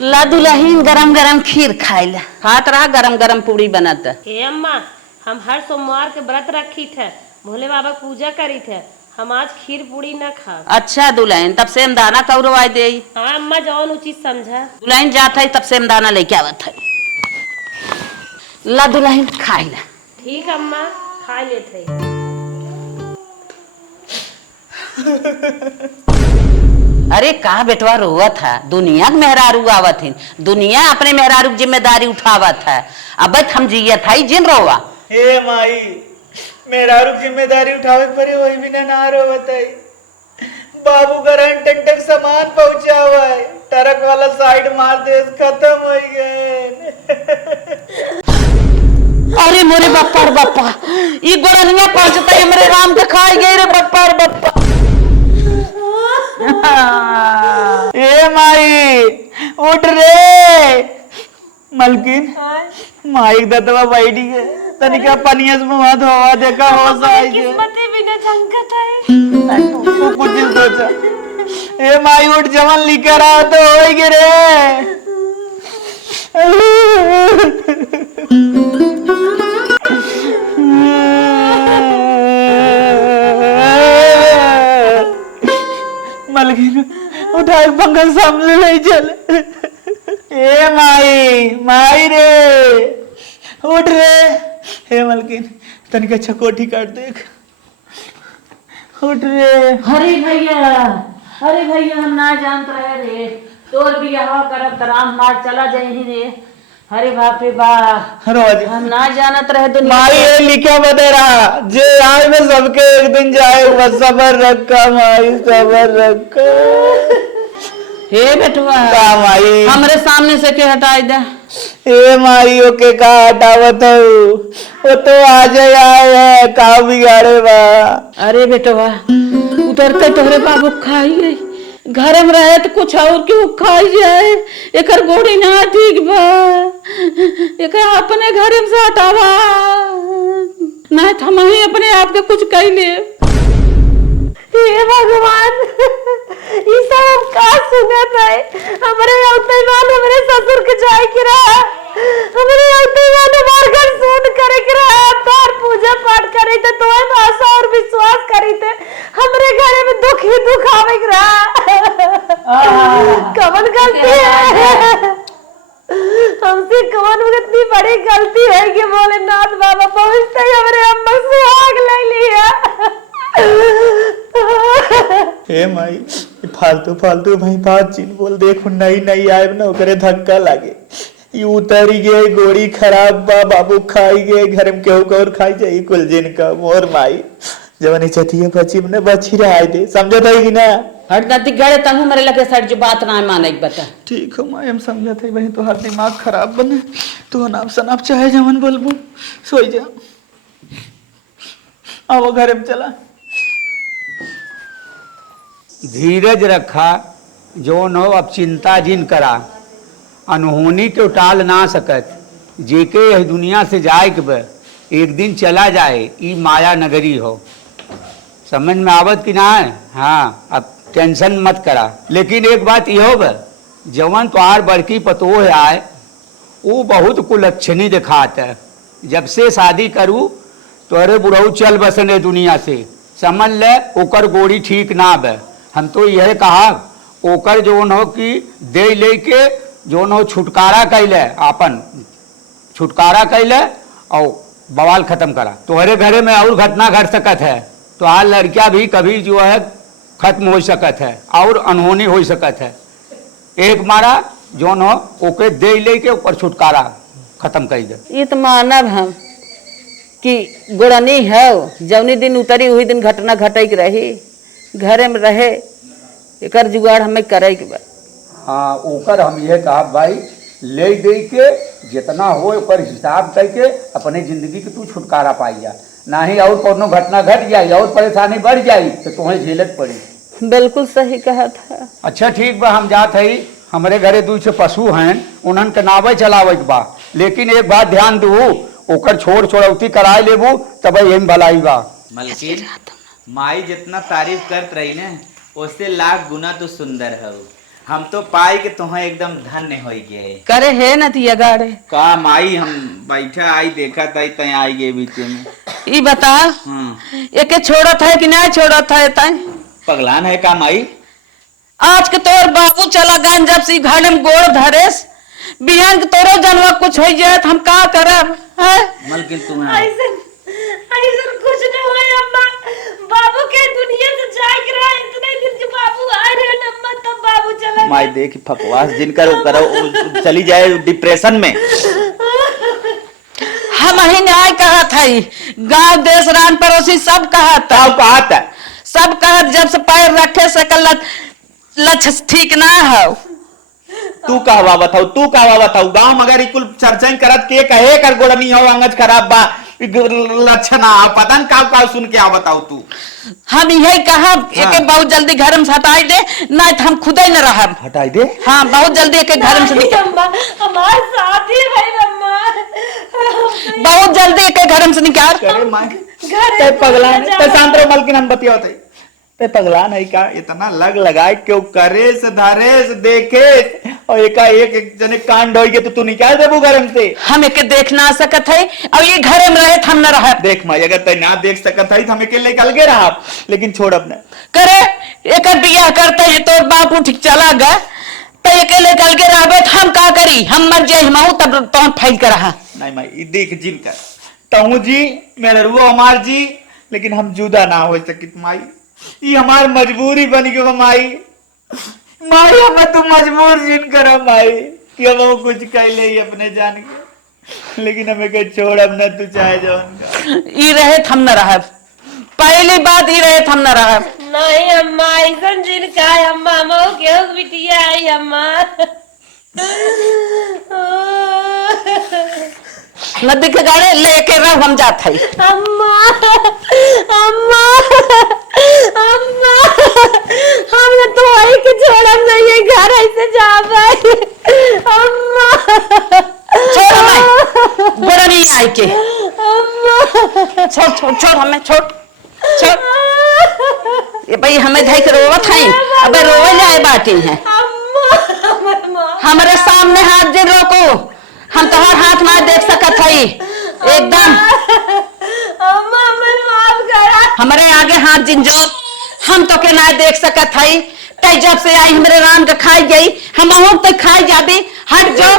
ला दुल्हन गरम गरम खीर खाइला। हाथ रहा गरम गरम पूरी बनत। हे अम्मा, हम हर सोमवार के व्रत रखी थे, भोले बाबा पूजा करी थे, हम आज खीर पूरी न खा। अच्छा दुल्हन, तब से हम दाना कौरवाई दे। हाँ अम्मा, जौन उचित समझा। दुल्हन जात है तब से हम दाना लेके आवत है। ला दुल्हन खाइला। ठीक अम्मा, खा लेते। अरे कहा बेटवा रोवत है, दुनिया के मेहरारू आवत है, दुनिया अपने मेहरारू की जिम्मेदारी उठावत है। अब हम जियत है जिन रोवा। हे माई, मेहरारू जिम्मेदारी उठावे परे वही भी ना रोवत है। बाबू गरन टक सामान पहुंचा हुआ है, ट्रक वाला साइड मार दे, खत्म हो गए। अरे मोरे बप्पा रे बप्पा, ई गोड़निया पहुंचता हमरे राम के खाई गई रे बप्पा रे बप्पा। ए माई उठ रे। मलकिन माई दतवा बैठी गए, तनिका पनियस मुंह धोवा देखा हो साई के। किस्मत बिना झंकत है। तू कुछ नहीं सोचा। ए माई उठ, जवन लिकर आओ तो होई गे रे। मलकिन उठा पंखा सामने नहीं चले। ए माई, माई रे उठ रे। हे मलकिन तनिका चकोटी काट देख, उठ रे। अरे भैया हम ना जानत रहे रे, तोर भी यहाँ करब तराम मार चला जाही रे। अरे बाप रे बाप, हम ना जानत रहे दुनिया। माई ये लिखा बतेरा जे आए में सबके एक दिन जाए, बस सबर रखा माई, सबर रखा। हे बेटवा माई हमरे सामने से के हटाई दे। ए माई ओके का हटावत हो, वो तो आज आए है का बिगाड़े बा। अरे बेटवा उतरते तोहरे बाबू खाई गई, घर में रहे तो कुछ और क्यों खाई जाए। एकर गोड़ी ना ठीक बा, एकर अपने घर में से हटावा, नहीं तो हम ही अपने आप के कुछ कह ले। हे भगवान, ये सब का सुनत है। हमरे औते मान हमरे ससुर के जाए के रहा, हमरे औते मान हमार घर सुन करे के रहा, तार पूजा पाठ करे थे, तो हम आशा और विश्वास करी थे, हमरे घरे में दुख ही दुख आवे के रहा। कवन गलती है हमसे, कवन इतनी बड़ी गलती है कि भोलेनाथ बाबा पहुंचते ही हमरे अम्मा सुहाग ले लिया। हे माई फालतू फालतू भाई बात चीन बोल, देखो नई नई आए ना करे धक्का लागे। ये उतरी गए, गोड़ी खराब बा, बाबू खाई गए, घर में केहू कौर खाई जाई कुल जिन का। मोर माई जवनी चतिया बची ने बची रहा दे, समझत है कि ना। हट नती गड़े तहु मरे लगे सर जो बात ना माने बता। ठीक हो माई, हम समझत है भाई, तो हर दिमाग खराब बने, तो नाम सनाप चाहे जमन बोलबू, सोई जा। आओ घर में चला। धीरज रखा जो नो अब चिंता जिन करा, अनहोनी तो टाल ना सकत, जेके यह दुनिया से जाए के बे एक दिन चला जाए, ई माया नगरी हो। समझ में आवत कि ना है? हाँ, अब टेंशन मत करा। लेकिन एक बात यह बे, जवन तोहार बड़की पतोह है आए, वो बहुत कुलक्षणी दिखात है। जब से शादी करूँ तोहरे बुढ़ऊ चल बसने दुनिया से, समझ ले ओकर गोड़ी ठीक ना बे। हम तो यह कहा ओकर जोन हो कि दे ले के जोन हो छुटकारा कैले, अपन छुटकारा कैले और बवाल खत्म करा। तुम्हारे घरे में और घटना घट सकत है, तो आज लड़कियां भी कभी जो है खत्म हो सकत है और अनहोनी हो सकत है। एक मारा जोन हो ओके दे ले के ऊपर छुटकारा खत्म कर दे। ये तो मानव हम कि गुड़नी है, जवनी दिन उतरी हुई दिन घटना घटक रही, घरे में रहे, एकर जुगाड़ हमें करे के बा। हाँ, ओकर हम यह कहा भाई ले दे के जितना हो ओकर हिसाब करके अपने जिंदगी के तू छुटकारा पाई जा, ना ही और कोनो घटना घट जाए और परेशानी बढ़ जाए तो तुम्हें झेलत पड़ी। बिल्कुल सही कहा था। अच्छा ठीक बा, हम जात है, हमारे घरे दू से पशु हैं, उन्हन के नावे चलावे के बा। लेकिन एक बात ध्यान दू, ओकर छोड़ छोड़ौती कराए लेबू तब यही भलाई बा। मलकिन माई जितना तारीफ करत रही ने उससे लाख गुना तो सुंदर है। हम तो पाई के तुम्हें एकदम धन्य हो गए। करे है न तिया गाड़े। का माई हम बैठा आई देखा था तय आई गए बीच में। ई बता एके छोड़त है कि नहीं छोड़त है तय? पगलान है का माई? आज के तोर बाबू चला गन जब से घर में गोड़ धरेस, बिहान के तोरो जनवा कुछ हो जाए हम का करब है? मलकिन तुम्हें ऐसा कुछ नहीं हुआ अम्मा। बाबू के दुनिया से जाग रहा है, इतने दिन के बाबू आ रहे हैं अम्मा, तब बाबू चला माई देख फकवास जिन करो चली जाए डिप्रेशन में। हम ही न्याय कहा था, गांव देश रान पड़ोसी सब कहा था, सब कहा जब से पैर रखे से लक्ष्य ठीक ना हो। तू कहवा बताऊ गांव मगर कुल चर्चा करत के कहे कर गोड़नी हो अंगज खराब बा लक्षण पता न का सुन के आ बताऊ तू। हम यही कहा एके बहुत जल्दी घर में से हटाई दे, नहीं तो हम खुद ही न रह। हटाई दे? हाँ बहुत जल्दी एके घर में से हमारे साथ ही भाई अम्मा, बहुत जल्दी एके घर में से निकाल। ते पगलान ते शांत रहो मलकिन हम बतिया होते ते पगलान है का इतना लग लगाए क्यों करे से धारे से देखे और एक जने कांड होई के तो तू निकाल देबू घर में से। हम एके देख ना सकत है और ये घर में रहे हम न रह। देख माई अगर तय ना देख सकत है तो हम अकेले निकल के रहा, लेकिन छोड़ अपने करे एक बियाह करते है तो बापू ठीक चला गया तो अकेले निकल के रहे तो हम का करी? हम मर जाए हम तब तो फैल कर रहा। नहीं माई देख जिन कर तहू जी मेरे रुआ हमार जी, लेकिन हम जुदा ना हो सकित माई, ये हमार मजबूरी बन गई माई। माई हमें तू मजबूर जिन करो माई कि हम कुछ कह ले अपने जान के, लेकिन हमें कह छोड़ अब न तू चाहे जान ई रहे हम न रह। पहली बात ही रहे हम न रह। नहीं अम्मा ऐसा जिन का है अम्मा, मऊ के बिटिया आई अम्मा। नदी के गाड़े लेके रह हम जात है। अम्मा अम्मा अम्मा हम ना तो आई के छोड़म नहीं है घर ऐसे जा भाई अम्मा। छोड़ हमें गोड़ा नहीं आई के अम्मा छोड़ छोड़ छोड़ हमें छोड़ छोड़। ये भाई हमें धई के रोवत है, अबे रोवे जाए बाटी है। हमारे सामने हाथ जिन रोको, हम तो हर हाथ में देख सकत है एकदम। अम्मा मैं माफ करा। हमारे आगे हाथ जिन जो हम तो के ना देख सकत है। तय जब से आई हमरे राम के खाई गई हम तो खाई जाबी हट जो।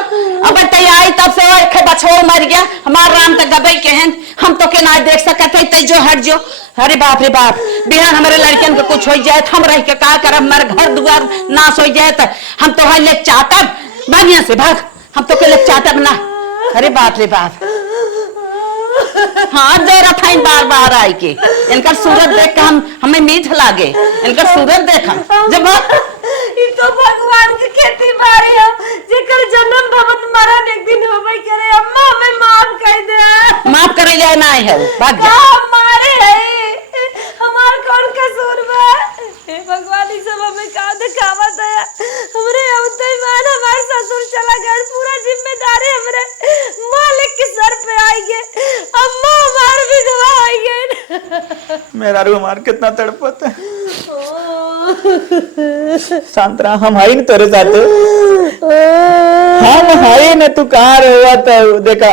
अब तय आई तब से एक बछोड़ मर गया हमार राम तक गबई के हैं, हम तो के ना देख सकत है। तय जो हट जो। अरे बाप रे बाप, बिहान हमारे लड़कियन के कुछ हो जाए हम रह के का करब? हमारे घर दुआर नाश हो जाए तो हम तो है ले चाटब बढ़िया से भाग, हम तो के ले चाटब ना। अरे बाप रे बाप, हाँ दे रहा था बार बार आई के इनका सूरत देख के हमें मीठ लागे। इनका सूरत देखा जब ये तो भगवान की खेती बारी है जेकर जन्म भवत मरण एक दिन होबे करे। अम्मा हमें माफ कर दे। माफ करे जाए ना है भाग जा। हमारे है हमार कौन कसूर बा? हे भगवान ई सब हमें का दिखावत है? हमरे औते मान हमार ससुर चला गया, पूरा जिम्मेदारी हमरे मालिक के सर पे आई गए। अम्मा हमार विधवा आई गए। मेरा रू हमार कितना तड़पत है। शांत रहा, हम आई न तेरे साथ। हम आई न, तू कहाँ रहा था? देखा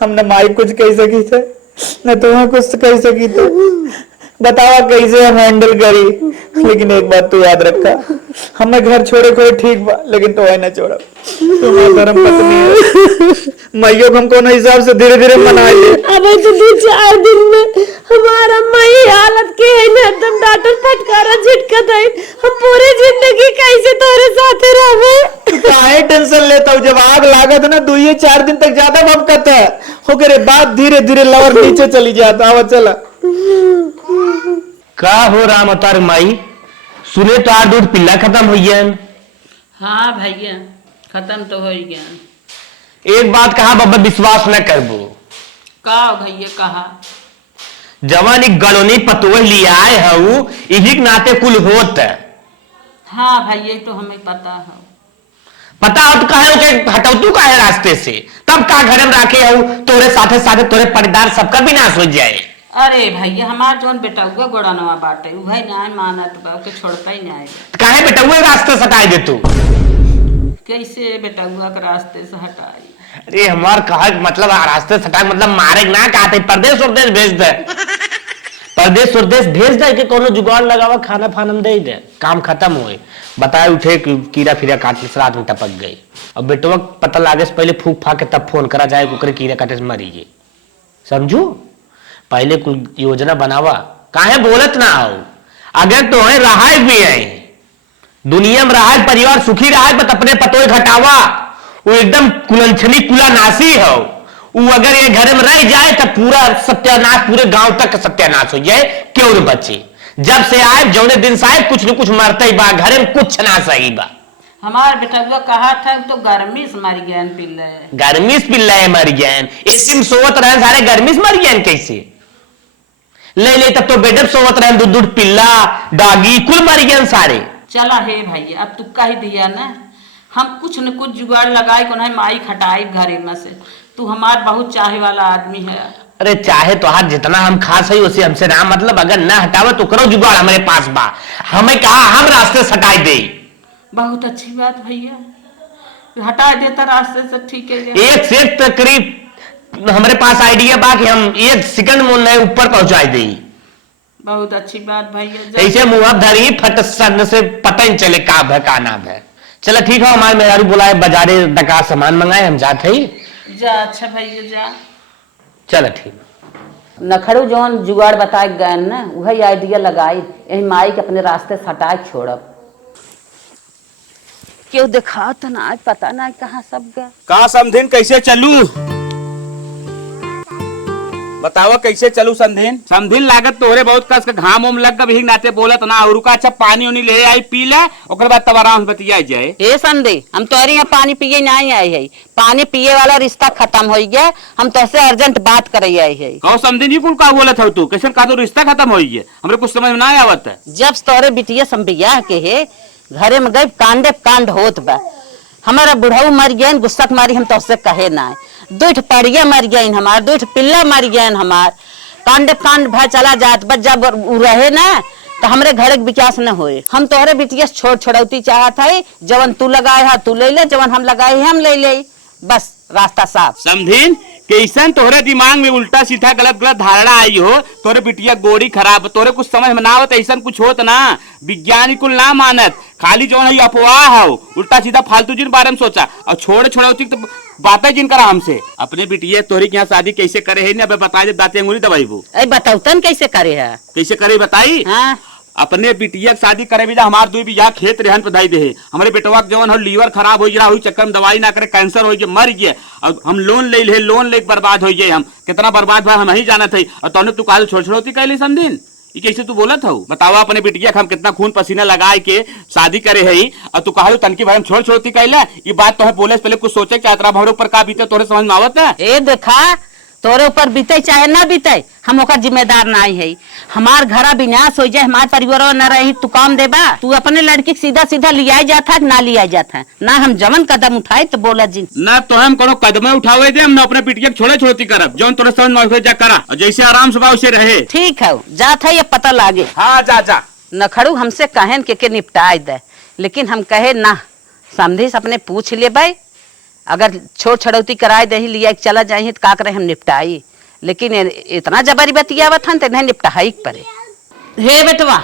हमने माई कुछ कह सकी थे न तुम्हें कुछ कह सकी थे। बतावा कैसे हम हैंडल करी, लेकिन एक बात तू याद रखा, हमें घर छोड़े कोई ठीक बा, लेकिन तो है ना छोड़ा। तुम्हारा धर्म पत्नी है, माइयों को हम कौन हिसाब से धीरे धीरे मनाइए। अब तो 2-4 दिन में हमारा मई हालत के है ना, एकदम डांटल फटकारा झटका दे। हम पूरी जिंदगी कैसे तोरे साथ रहे? काहे टेंशन लेता हूँ? जब आग लागत ना 2-4 दिन तक ज्यादा भपकत है, होकर बाद धीरे धीरे लवर नीचे चली जाता। आवा चला। का हो राम अवतार माई, सुने तो आ दूध पिल्ला खत्म हो गया। हाँ भैया खत्म तो हो गया। एक बात कहा बाबा विश्वास न करबो, का भैया कहा जवान एक गलोनी पतोह लिया आए हूँ इही के नाते कुल होत। हाँ भैया तो हमें पता है। पता हो तो कहे हटाऊ तू कहे रास्ते से, तब का घर में रखे हूँ तोरे साथे साथे तोरे परिवार सबका विनाश हो जाए। अरे भैया हमार जोन बेटा हुआ गोड़ा नवा बाटे भाई ना मानत बा के छोड़ पाई ना। काहे बेटा वो रास्ते सटाए दे तू? कैसे बेटा हुआ के रास्ते से हटाई? अरे हमार कहा मतलब रास्ते सटाक मतलब मारे ना कहते परदेश उरदेश भेज दे। परदेश उरदेश भेज दे के कोनो जुगाड़ लगावा खाना फानम दे दे काम खत्म हुए। बताए उठे कीड़ा फिरा काटने से रात में टपक गई। अब बेटवा पता लागे से पहले फूक फाक के तब फोन करा जाए कुकरे कीड़ा काटे से मरी जे। समझू पहले कुछ योजना बनावा काहे बोलत ना हो। अगर तो है रहा भी है दुनिया में रहा परिवार सुखी रहा बट अपने पतोय घटावा वो एकदम कुलंछनी कुला नासी हो। वो अगर ये घर में रह जाए तो पूरा सत्यानाश पूरे गांव तक सत्यानाश हो जाए क्यों न बचे। जब से आए जौने दिन से आए कुछ न कुछ मरते ही बा घर में कुछ ना सही बा। हमार बेटा हुआ कहा था तो गर्मी से मर गया पिल्ला। गर्मी से पिल्ला मर गया एसी में सोवत रहे सारे गर्मी से मर गया कैसे ले ले तब तो बेडे सोवत रहे दूध दूध पिल्ला डॉगी कुल मर गए सारे। चला हे भैया अब तुक्का ही दिया ना हम कुछ न कुछ जुगाड़ लगाए को नहीं माई खटाई घरे में से। तू हमार बहुत चाहे वाला आदमी है। अरे चाहे तो हाथ जितना हम खास है उसे हमसे ना मतलब अगर ना हटावे तो करो जुगाड़ हमारे पास बा। हमें कहा हम रास्ते से हटाई दे। बहुत अच्छी बात भैया हटा देता रास्ते से ठीक है। एक से तकरीब हमारे पास आइडिया बा कि हम एक सेकंड में ऊपर पहुंचाई दे। बहुत अच्छी बात भैया। ऐसे मुंह धरी फट से पता ही चले का है का नाम है। चलो ठीक है हमारे मेहरारू बुलाए बाजारे डका सामान मंगाए हम जाते ही। जा अच्छा भैया जा। चलो ठीक नखड़ू जौन जुगाड़ बताए गए ना वही आइडिया लगाई यही माई के अपने रास्ते से हटाए छोड़ब। क्यों दिखा तो ना आज पता ना कहाँ सब गया। कहा समधिन कैसे चलू बतावा कैसे चलू समधिन। समधिन लागत तोरे बहुत कस के घाम उम लग भी नाते बोलत ना और का अच्छा पानी उनी ले आई पी ले ओकर बाद तब आराम से बतिया जाए। ए संदे हम तोहरे यहाँ पानी पिए नहीं आए है पानी पिए वाला रिश्ता खत्म हो गया हम तोहसे अर्जेंट बात करे आए है। कहो समधिन जी कुल का बोलत हो तू कैसे का तो रिश्ता खत्म हो गया हमरे कुछ समझ में ना आवत। जब तोहरे बिटिया संबिया के है घरे में गए कांडे कांड होत बा हमारा बुढ़ऊ मर गया गुस्सा मारी हम तोहसे कहे ना दूठ पड़िया मर गई हमार दूठ पिल्ला मर गए हमार कांड कांड भा चला जात बस जब रहे ना तो हमरे घर के विकास न होए। हम तोहरे बिटिया छोड़ छोड़ौती चाहत है जवन तू लगाए है तू ले ले जवन हम लगाए हम ले ले बस रास्ता साफ। समधिन कैसन तोहरे दिमाग में उल्टा सीधा गलत गलत धारणा आई हो। तोरे बिटिया गोड़ी खराब तोरे कुछ समझ में ना आवत ऐसा कुछ होत ना विज्ञानी कुल ना मानत खाली जो है अफवाह हो उल्टा सीधा फालतू जिन बारे में सोचा और छोड़ छोड़ौती तो बातें जिन करा हमसे। अपने बिटिया तोरी के यहाँ शादी कैसे करे है ना बता दे दाते अंगुली दबाई वो बताऊतन कैसे करे है कैसे करे बताई। हाँ? अपने बिटिया शादी करे भी हमार दो बिया खेत रेहन बधाई दे हमारे बेटवा जवन हो लीवर खराब हो गया चक्कर में दवाई ना करे कैंसर हो गया मर गया और हम लोन ले लोन ले बर्बाद हो गए हम कितना बर्बाद हुआ हम ही जाना थे और तूने तू काल छोड़ छोड़ती कहली समझिन ये कैसे तू बोलत हो बतावा अपने बिटिया हम कितना खून पसीना लगाए के शादी करे है और तू कहलू तनकी भाई हम छोड़ छोड़ती कहला ये बात तो बोले पहले कुछ सोचे क्या तेरा हमारे ऊपर का बीते तोरे समझ में आवत है। ए देखा तोरे ऊपर बीते चाहे ना बीते हम ओकर जिम्मेदार नहीं है। हमार घरा विनाश हो जाए हमार परिवार न रही तू काम देबा तू अपने लड़की सीधा सीधा लिया जाता है ना लिया जाता है ना हम जमन कदम उठाए तो बोला जी ना तो हम कोनो कदम उठावे दे हम ना अपने पिटिया छोड़े छोड़ती करब जौन तोरे समझ में जा करा और जैसे आराम से उसे रहे। ठीक है जात है ये पता लागे। हाँ जा जा नखड़ू हमसे कहन के निपटाए दे लेकिन हम कहे ना समझी अपने पूछ ले भाई अगर छोड़ छड़ौती कराए दे लिया चला जाए तो का करे हम निपटाई लेकिन इतना जबरी बतियावत हन तो नहीं निपटाई पड़े। हे बेटवा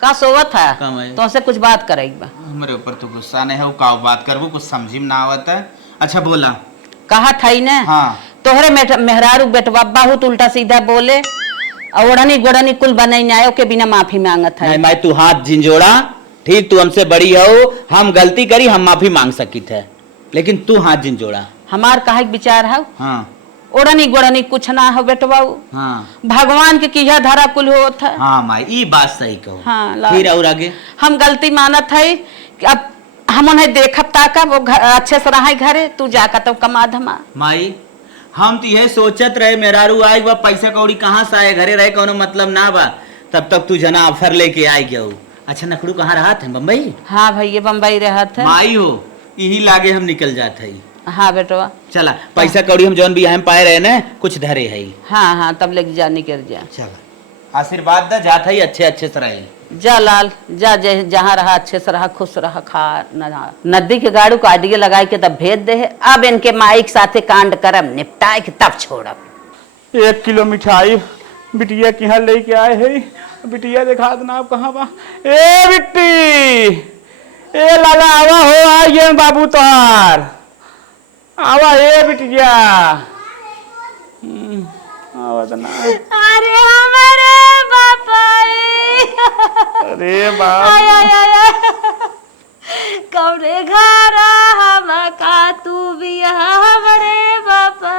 का सोवत है तो से कुछ बात करेगी हमारे ऊपर तो गुस्सा नहीं है का बात करबो कुछ समझी में ना आवता है। अच्छा बोला कहा था ही ना हाँ। तोहरे मेहरारू बेटवा बहुत उल्टा सीधा बोले ओढ़नी गोड़नी कुल बनाई न्यायो के बिना माफी मांगत है। मैं तू हाथ झिंझोड़ा ठीक तू हमसे बड़ी हो हम गलती करी हम माफी मांग सकी थे लेकिन तू हाथ झिंझोड़ा हमार काहे विचार है हाँ ओढ़नी गोड़नी कुछ ना हो बेटवा हाँ भगवान के किया धारा कुल होत है। हाँ माई ये बात सही कहो। हाँ फिर और आगे हम गलती मानत है कि अब हम उन्हें देखब ताका वो अच्छे से रहा घरे तू जाकर तो कमा धमा माई हम तो यह सोचत रहे मेहरारू आए बा पैसा कौड़ी कहाँ से आए घरे रहे कोनो मतलब ना बा तब तक तू जना ऑफर लेके आई गया। अच्छा नखड़ू कहाँ रहा था बम्बई। हाँ भैया बम्बई रहा था माई हो यही लागे हम निकल जाते है। हाँ बेटवा चला पैसा कौड़ी हम जौन भी हम पाए रहे ना कुछ धरे है। हाँ हाँ तब लेके जा निकल जा चला आशीर्वाद दा जात है अच्छे अच्छे से रहे। जा लाल जा, जहाँ रहा अच्छे से रहा, खुश रहा, खा न नदी के गाड़ू को आडिये लगाए के तब भेज दे। अब इनके माई के साथे कांड करम निपटाए के तब छोड़ब। 1 किलो मिठाई बिटिया के यहाँ लेके आए है। बिटिया दिखा देना आप कहाँ बा। ए बिट्टी, ए लाला आवा हो, आइए बाबू तोहार आवा। ए बिटिया आवा तना। अरे हमारे बापा अरे बाप, कौने घर हम का तू भी हमारे बापा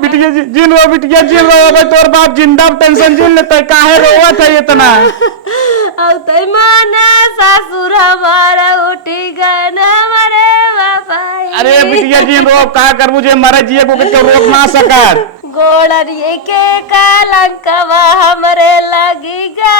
बिटिया जिन रो, बिटिया जिन रो। भाई तोर बाप जिंदा, टेंशन जिन लेते काहे रोवत है इतना। और तो माने ससुर हमारा उठी गए न हमारे बापा। अरे बिटिया जिन रो, का कर मुझे मरे जिए को के रोक ना सकत। गोड़रिए के कलंकवा हमरे लगी गा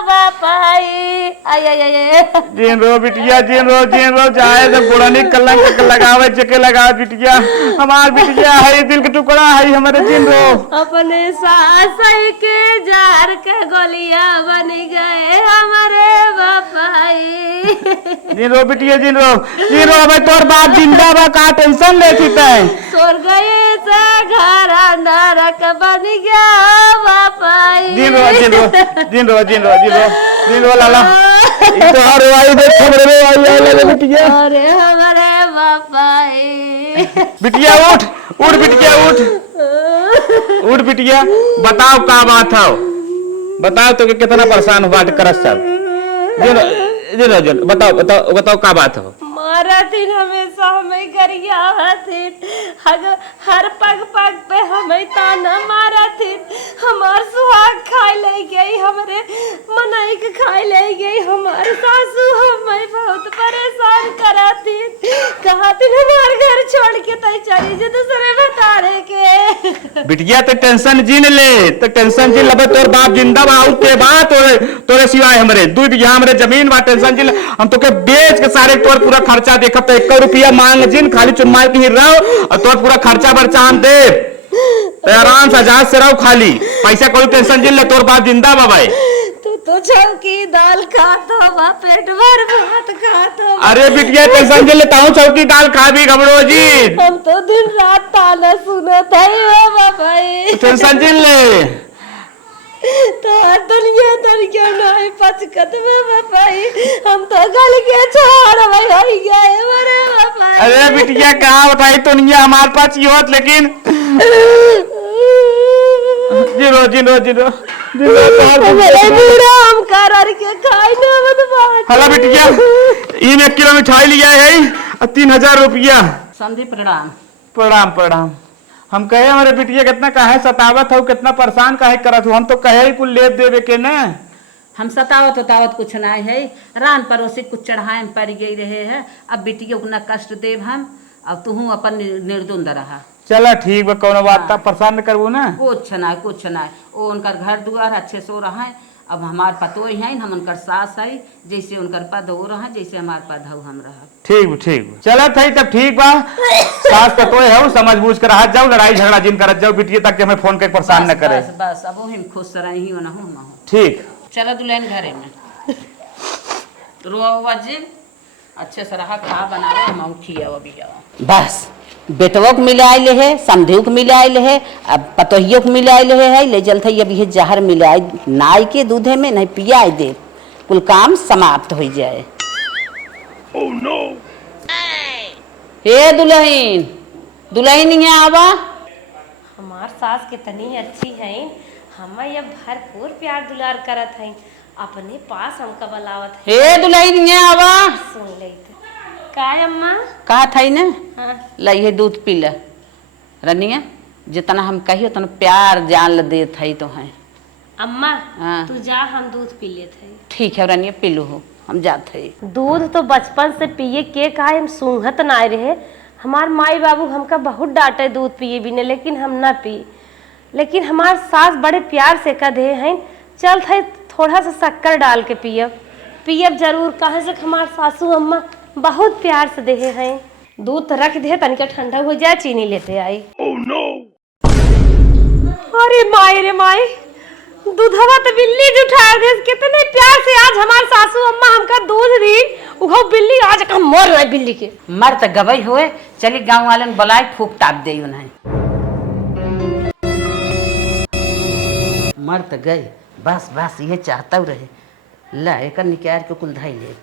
बापाई। आय आय आय जिन रो बिटिया, जिन रो, जिन रो। जाए तो गोड़नी कलंक लगावे चके लगावे बिटिया। हमार बिटिया है, दिल के टुकड़ा है हमारे। जिन रो अपने सास के जार के गोलिया बन गए हमारे बापाई। जिन रो बिटिया, जिन रो, जिन रो। भाई तोर बाप जिंदा बा, का टेंशन लेती तै। सोर गए से घर नरक बन गया बापाई। जिन रो, जिन रो, जिन रो, जिन रो, जिन रो, जिन रो लाला। तो हर वाई देख खबर रे आई ले बिटिया। अरे हमारे बापाई। बिटिया उठ, उठ बिटिया उठ, उठ बिटिया। बताओ का बात है, बताओ तो कितना परेशान हुआ करस सब। जिन जिन रो, जिन बताओ, बताओ, बताओ का बात है। मारा दिन हमेशा हमें गरिया हथिन, हर पग पग पे हमें ताना मारा थिन। हमार सुहाग खाए ले गई, हमरे मनई के खाए ले गई। हमारे सासू हमें बहुत परेशान करा थिन। कहा थिन हमार घर छोड़ के तई चली जे दूसरे बतारे के। बिटिया तो टेंशन जिन ले, तो टेंशन जिन ले। तोर बाप जिंदा बा, के बात तोरे सिवाय हमरे 2 बीघा हमरे जमीन बा। टेंशन जिन, हम तो के बेच के सारे तोर पूरा खर्चा देखब। तो 1 रुपया मांग जिन, खाली चुनमाल की रहो और तोर पूरा खर्चा बर्चा हम दे। तो आराम से आजाद से रहो, खाली पैसा कोई टेंशन जिन ले। तोर बाप जिंदा बा भाई। तू तो चौकी दाल खाता बा, पेट भर भात खाता बा। अरे बिटिया टेंशन जिन लेता हूँ, चौकी दाल खा भी घबरो जी। हम तो दिन रात ताना सुनत है बाबाई। टेंशन जिन ले। तो दुनिया दुनिया नहीं पचकत में बाबाई। हम तो गल के छोड़ भाई हो गए मेरे बाबाई। अरे बिटिया कहाँ बताई दुनिया हमारे पास ही होत, लेकिन जिरो जिरो जिरो हम कर के खाई ना मत बात। हला बिटिया, इन 1 किलो मिठाई लिया है और 3000 रुपया। संधि प्रणाम। प्रणाम प्रणाम। हम कहे हमारे बिटिया कितना काहे सतावत हो, कितना परेशान काहे करत हो। हम तो कहे ही कुल ले देवे के न। हम सतावत उतावत कुछ नहीं है। रान परोसी कुछ चढ़ाए पड़ गई रहे है। अब बिटिया को न कष्ट देव हम। अब तू अपन निर्दुंद रहा। चला ठीक बा, कौन बात परेशान न करबू ना। कुछ नहीं, कुछ नहीं। वो उनकर घर दुआर अच्छे से हो रहा है। अब हमार पतो है, हम उनकर सास है। जैसे उनकर पद हो रहा है, जैसे हमार पद हो हम रहा। ठीक ठीक चला थई तब ठीक बा। सास का तो है, समझ बूझ कर हाथ जाओ, लड़ाई झगड़ा जिन करत जाओ बिटिया तक हमें फोन करके परेशान न करे। बस बस, अब हम खुश रही हो ना हो ना हो। ठीक चलो दुल्हन घरे में रो जी, अच्छे से रहा, खा बनावे, हम खिया अभी बस। बेटवो को मिलाए ले है, समधियो को मिलाए ले है, अब पतोहियो को मिलाए ले है। ले जलते अब ये जहर मिलाए नाई के दूधे में नहीं पियाए दे, कुल काम समाप्त हो जाए। oh, no. हे दुल्हन, दुल्हन यहाँ आवा। हमार सास कितनी अच्छी है, हम ये भरपूर प्यार दुलार करत है। अपने पास हमका बुलावत है। हे दुल्हन यहाँ आवा। सुन ले का अम्मा कहा था ना। हाँ। लइहे दूध पी ल रनिया, जितना हम कही उतना प्यार जान ल देत है तो है। अम्मा हाँ। तू जा, हम दूध पी लेते हैं। ठीक है रनिया, पी लो हो, हम जाते हैं। दूध तो बचपन से पिए के का हम सूंघत ना रहे। हमार माई बाबू हमका बहुत डांटे दूध पिए बिने, लेकिन हम ना पी। लेकिन हमार सास बड़े प्यार से कह दे हैं, चल थे थोड़ा सा शक्कर डाल के पियब पियब जरूर। कहे से हमार सासू अम्मा बहुत प्यार से दे हैं। दूध रख दे, तनिका ठंडा हो जाए, चीनी लेते आई। oh, no. अरे माई रे माई, दूधवा तो बिल्ली जुठा दे, कितने प्यार से आज हमार सासू अम्मा हमका दूध दी, उहो बिल्ली आज का मर रहा बिल्ली के। मर तो गवई हुए, चली गांव वालन बुलाए फूक टाप दे उन्हें। मर तो गई, बस बस ये चाहता रहे। ला एक निकाल के कुल धाई ले।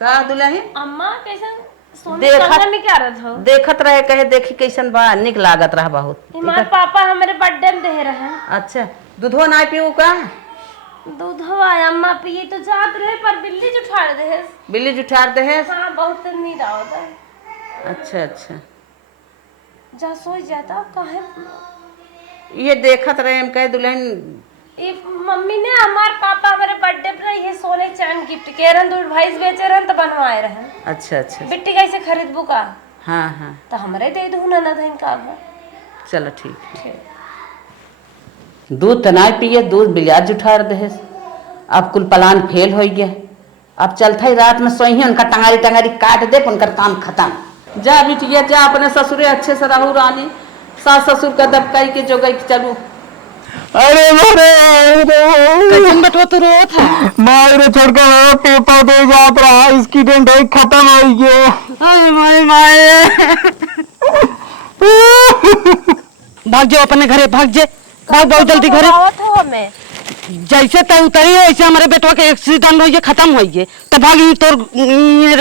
का दुल्हन अम्मा कैसन सोने चांदी में क्या रहा था? देखत रहे, कहे देखी कैसन बा, निक लागत रहा बहुत। हमारे पापा हमारे बर्थडे में दे रहे हैं। अच्छा दूधो ना पीऊ का? दूधवा अम्मा पिए तो जात रहे पर बिल्ली जुठा दे। बिल्ली जुठार दे है? हाँ बहुत नींद आवता है। अच्छा अच्छा जा सो जाता काहे? ये देखत रहे हम, कहे दुल्हन ये मम्मी ने हमारे पापा हमारे बर्थडे पर ये सोने चैन गिफ्ट के रन, दूध भैंस बेचे रहन तो बनवाए रहे। अच्छा अच्छा बिट्टी कैसे खरीदबू का? हाँ हाँ तो हमरे दे दू ना धन का। चलो ठीक है। दूध तो ना पिए, दूध बिलियाज उठा दे। अब कुल प्लान फेल हो गया। अब चलता ही रात में सोई उनका टंगारी टंगारी काट दे, उनका काम खत्म। जा बिटिया जा, अपने ससुरे अच्छे से रहू रानी, सास ससुर का दबकाई के जो गई चलू। अरे मारे कैसन बटवा तो रोत है? मारे छोड़कर पेपर दे जात रहा, इसकी डेंट खत्म हो गया। अरे माए माए भाग जाओ अपने घरे, भाग जे, भाग बहुत जल्दी घरे। हमें जैसे तय उतरी है वैसे हमारे बेटवा के एक्सीडेंट हो खत्म हो गए, तब भाग तोर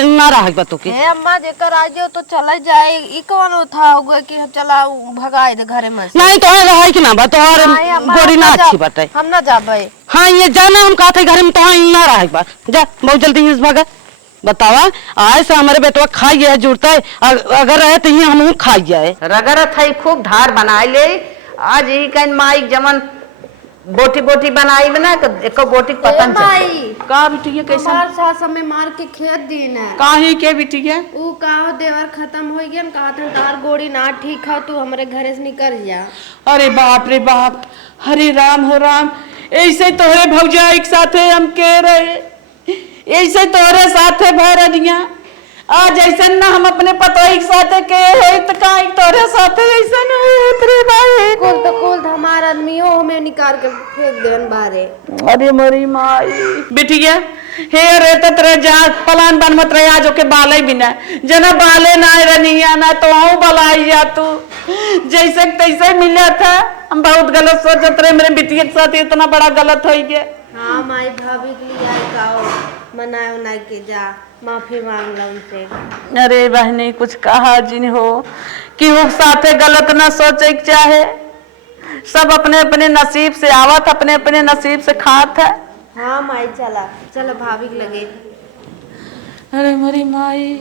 ना रहा बतो के। अम्मा जेकर आज तो चला जाए, ई कौन था होगा कि चला भगाए दे घरे में। नहीं तो रहा कि ना बा, तो गोरी ना अच्छी बात है। हम ना जाबे। हाँ ये जाना हम कहते घर में, तो ना रहा बा, जा बहुत जल्दी भागा। बतावा आज से हमारे बेटवा खाई है जुड़ता है, अगर रहे तो हम खाई जाए। रगर थई खूब धार बनाए ले, आज ही कहीं माई जमन बोटी बोटी बनाई बना एको बोटी पतन का बिटिया कैसा हमार सास हमें मार के खेत दीन है। काहे के बिटिया? ऊ काहो देवर खत्म हो गया, कहा था तार गोड़ी ना ठीक है, तू हमारे घरे से निकल जा। अरे बाप रे बाप, हरे राम हो राम, ऐसे तोहरे भौजा एक साथे हम के रहे, ऐसे तोहरे साथे भरनिया आज ऐसा ना हम अपने पतोही के साथे के है तो काहे तोहरे साथे ऐसा न उतरे भाई। कुल तो कुल हमारा आदमियों हमें निकाल के फेंक देन बारे। अरे मरी माई बिटिया हे रे ततरे जा प्लान बनमत रहे आज के बाले बिना जना बाले ना रनिया ना तो आऊं बलाई जा तू जैसे तैसे मिला था। हम बहुत गलत सोचत रहे, मेरे बिटिया के साथ इतना बड़ा गलत हो गया। हाँ माई भाभी के लिए आई काओ मनाए उनाए के जा, माफी मांग ला उनसे। अरे बहनी कुछ कहा जिन हो कि वो साथे गलत ना सोचे के चाहे, सब अपने अपने नसीब से आवत, अपने अपने नसीब से खात है। हाँ माई चला चलो भाभी के लगे। अरे मेरी माई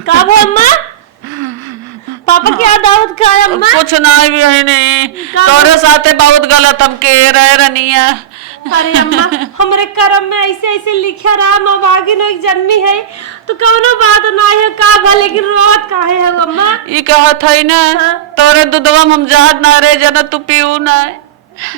का वो अम्मा पापा क्या दावत का है अम्मा? कुछ नहीं बहनी, तोरे साथे बहुत गलत हम के रह रनिया। अरे अम्मा हमारे कर्म में ऐसे ऐसे लिखा रहा, माँ बागिन एक जन्मी है तो कौनो बात ना है का भा, लेकिन रोत काहे है अम्मा? ये कहत है ना तोरे दूधवा हम जहर ना रे जना तू पीऊ ना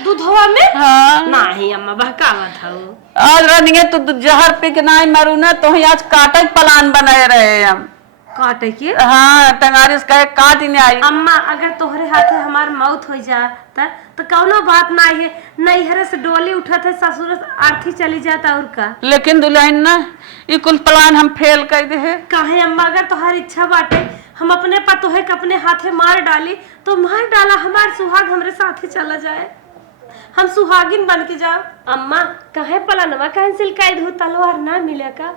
दूधवा में? हाँ नहीं अम्मा बहकावत है वो। आज रनिया तू जहर पी के ना मरू ना तो आज काटे प्लान बनाए रहे हम काटे के। हाँ टंगारी से काट ही नहीं आई। अम्मा अगर तोहरे हाथे हमार मौत हो जाता तो कौनो बात ना है, नैहरे से डोली उठत है ससुर आरती चली जाता और का। लेकिन दुल्हन ना ये कुल प्लान हम फेल कर दे है। काहे अम्मा अगर तोहार इच्छा बाटे हम अपने पतोहे के अपने हाथे मार डाली तो मार डाला, हमार सुहाग हमरे साथे चला जाए, हम सुहागिन बन के जाओ। अम्मा काहे प्लानवा कैंसिल कर दो, तलवार ना मिले का?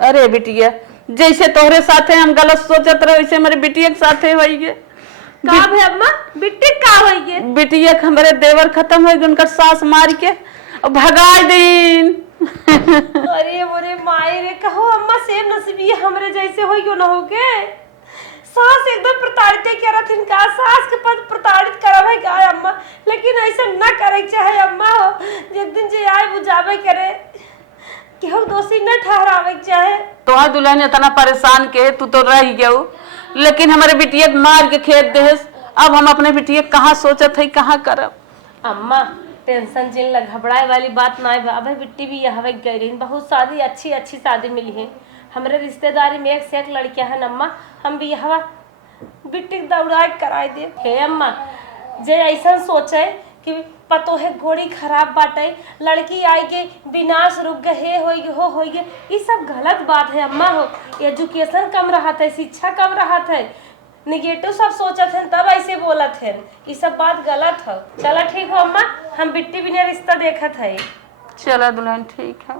अरे बिटिया जैसे तोहरे साथे हम गलत सोचत रहे वैसे हमारे बिटिया के साथे होई गे। का भे अम्मा बिट्टी का होई गे? बिटिया के हमारे देवर खत्म हो गए, उनका सास मार के भगा दिन। अरे मोरे माई रे, कहो अम्मा सेम नसीबी हमरे जैसे होई क्यों ना हो के? सास एकदम प्रताड़ित क्या रथिन का, सास के पद प्रताड़ित करब है का अम्मा? लेकिन ऐसा ना करे चाहे अम्मा हो, एक दिन जे आए बुझावे करे केहू दोषी न ठहरावे चाहे। तोहार दुल्हन इतना परेशान के तू तो रह गयो, लेकिन हमारे बिटिया मार के खेत देस। अब हम अपने बिटिया कहाँ सोचत है कहाँ करब? अम्मा टेंशन जिन घबराए वाली बात ना है, अबे बिट्टी भी यहाँ गई रही, बहुत शादी अच्छी अच्छी शादी मिली है हमारे रिश्तेदारी में, एक से एक लड़कियां हैं अम्मा, हम भी यहाँ बिट्टी दौड़ा कराए दे। हे अम्मा जे ऐसा सोचे कि पतो है घोड़ी खराब बाटे, लड़की आई के विनाश रुक गए हो गए, ये सब गलत बात है अम्मा। हो एजुकेशन कम रहा था, शिक्षा कम रहा था, निगेटिव सब सोचत हैं तब ऐसे बोलत हैं, ये सब बात गलत है। चला ठीक हो अम्मा, हम बिट्टी बिना रिश्ता देखत है। चला दुल्हन ठीक है।